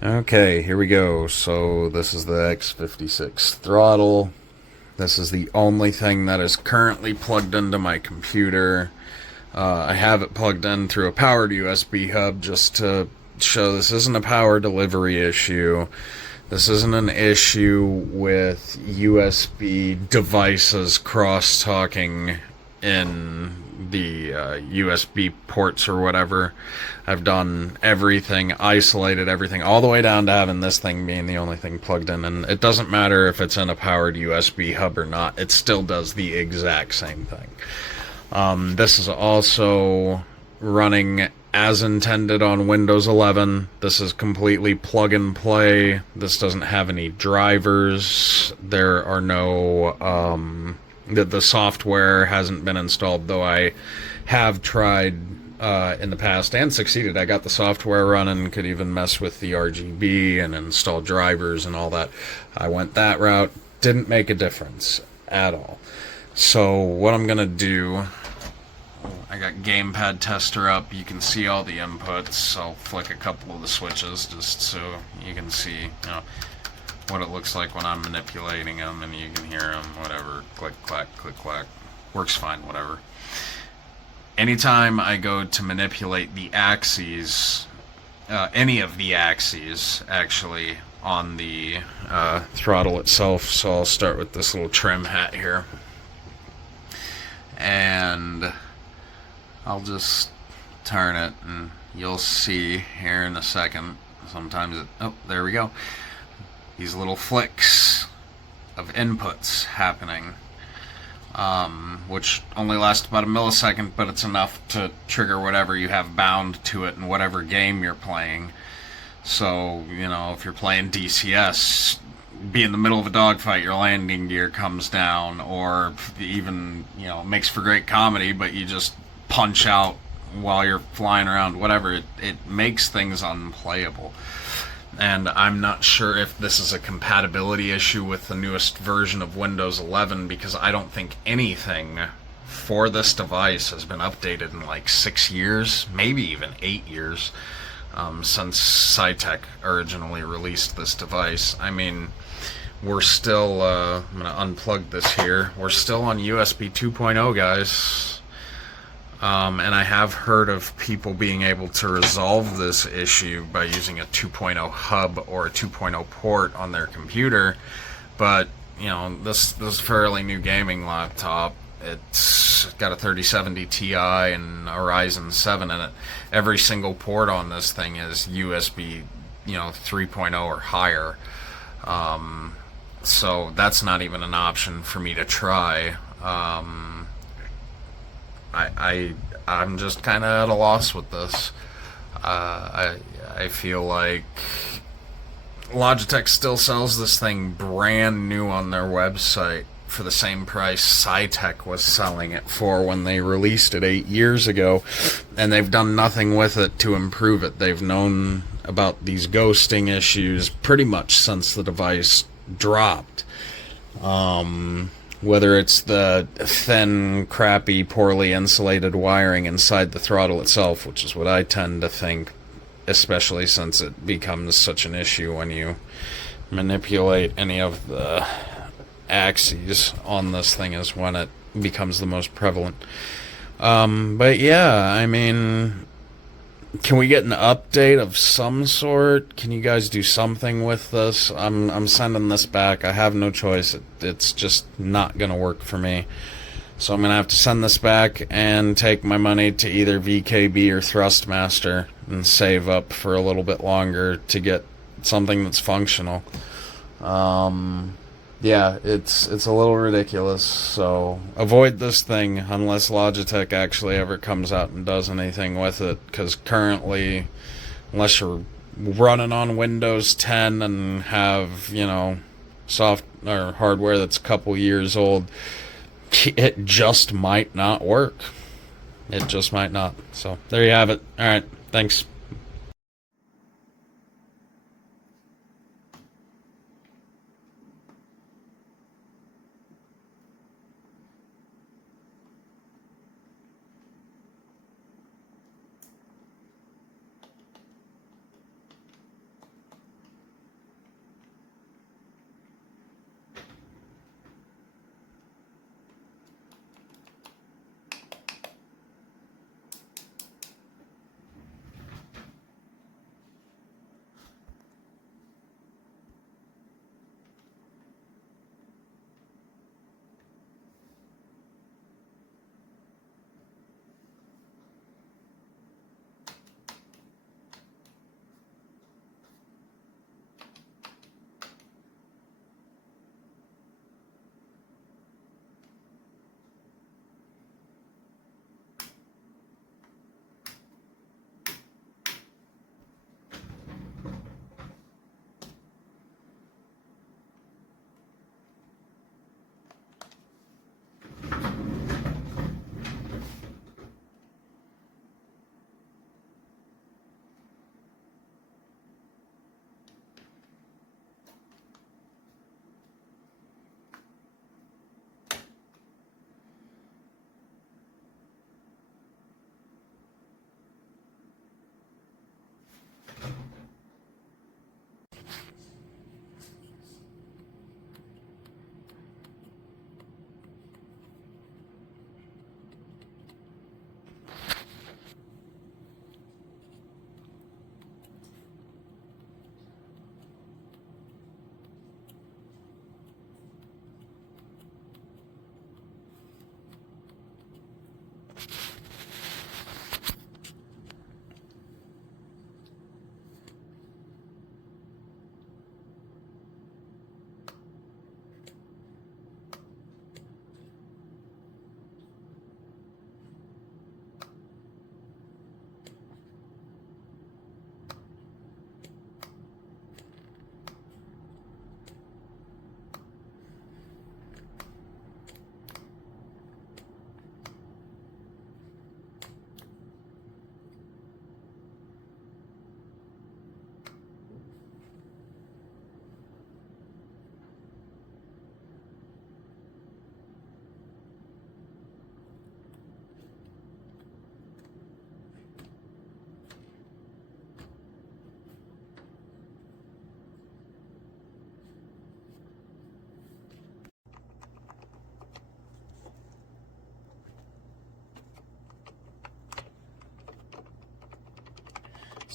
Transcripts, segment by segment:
Okay, here we go. So this is the X56 Throttle. This is the only thing that is currently plugged into my computer. I have it plugged in through a powered USB hub just to show this isn't a power delivery issue. This isn't an issue with USB devices cross-talking in the USB ports or whatever. I've done everything, isolated everything, all the way down to having this thing being the only thing plugged in. And it doesn't matter if it's in a powered USB hub or not, it still does the exact same thing. This is also running as intended on Windows 11. This is completely plug and play. This doesn't have any drivers. There are no the software hasn't been installed, though I have tried in the past and succeeded. I got the software running, could even mess with the RGB and install drivers and all that. I went that route, didn't make a difference at all. So what I'm gonna do, I got gamepad tester up. You can see all the inputs. I'll flick a couple of the switches just so you can see, what it looks like when I'm manipulating them, and you can hear them, whatever, click, clack, click, clack. Works fine, whatever. Anytime I go to manipulate the axes, any of the axes, actually, on the throttle itself, so I'll start with this little trim hat here. And I'll just turn it, and you'll see here in a second. Sometimes oh, there we go. These little flicks of inputs happening, which only last about a millisecond, but it's enough to trigger whatever you have bound to it in whatever game you're playing. So, if you're playing DCS, be in the middle of a dogfight, your landing gear comes down, or even, it makes for great comedy, but you just punch out while you're flying around, whatever. It makes things unplayable. And I'm not sure if this is a compatibility issue with the newest version of Windows 11, because I don't think anything for this device has been updated in like 6 years, maybe even 8 years, since X.O.T.A.S originally released this device. I mean, we're still, I'm going to unplug this here, we're still on USB 2.0, guys. And I have heard of people being able to resolve this issue by using a 2.0 hub or a 2.0 port on their computer. But, this fairly new gaming laptop, it's got a 3070 Ti and a Ryzen 7 in it. Every single port on this thing is USB, 3.0 or higher. So that's not even an option for me to try. I'm just kind of at a loss with this. I feel like Logitech still sells this thing brand new on their website for the same price X.O.T.A.S was selling it for when they released it 8 years ago, and they've done nothing with it to improve it. They've known about these ghosting issues pretty much since the device dropped. Whether it's the thin, crappy, poorly insulated wiring inside the throttle itself, which is what I tend to think, especially since it becomes such an issue when you manipulate any of the axes on this thing, is when it becomes the most prevalent. But yeah, I mean, can we get an update of some sort? Can you guys do something with this? I'm sending this back. I have no choice. It's just not gonna work for me. So I'm gonna have to send this back and take my money to either VKB or Thrustmaster and save up for a little bit longer to get something that's functional. Yeah, it's a little ridiculous, so avoid this thing unless Logitech actually ever comes out and does anything with it, because currently, unless you're running on Windows 10 and have, soft or hardware that's a couple years old, it just might not work. It just might not. So, there you have it. Alright, thanks.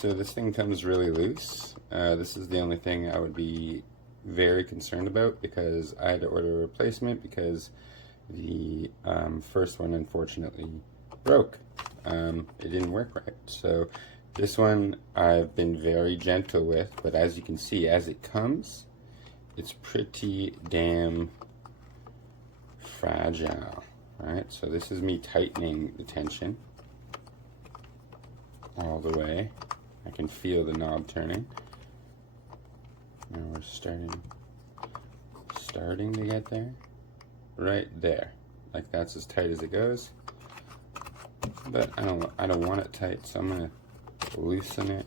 So this thing comes really loose. This is the only thing I would be very concerned about, because I had to order a replacement because the first one unfortunately broke. It didn't work right. So this one I've been very gentle with, but as you can see, as it comes, it's pretty damn fragile. Alright, so this is me tightening the tension all the way. I can feel the knob turning. Now we're starting to get there. Right there. Like, that's as tight as it goes. But I don't want it tight, so I'm gonna loosen it.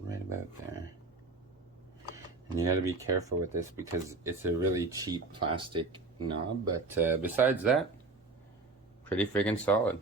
Right about there. And you got to be careful with this because it's a really cheap plastic knob, but besides that, pretty friggin' solid.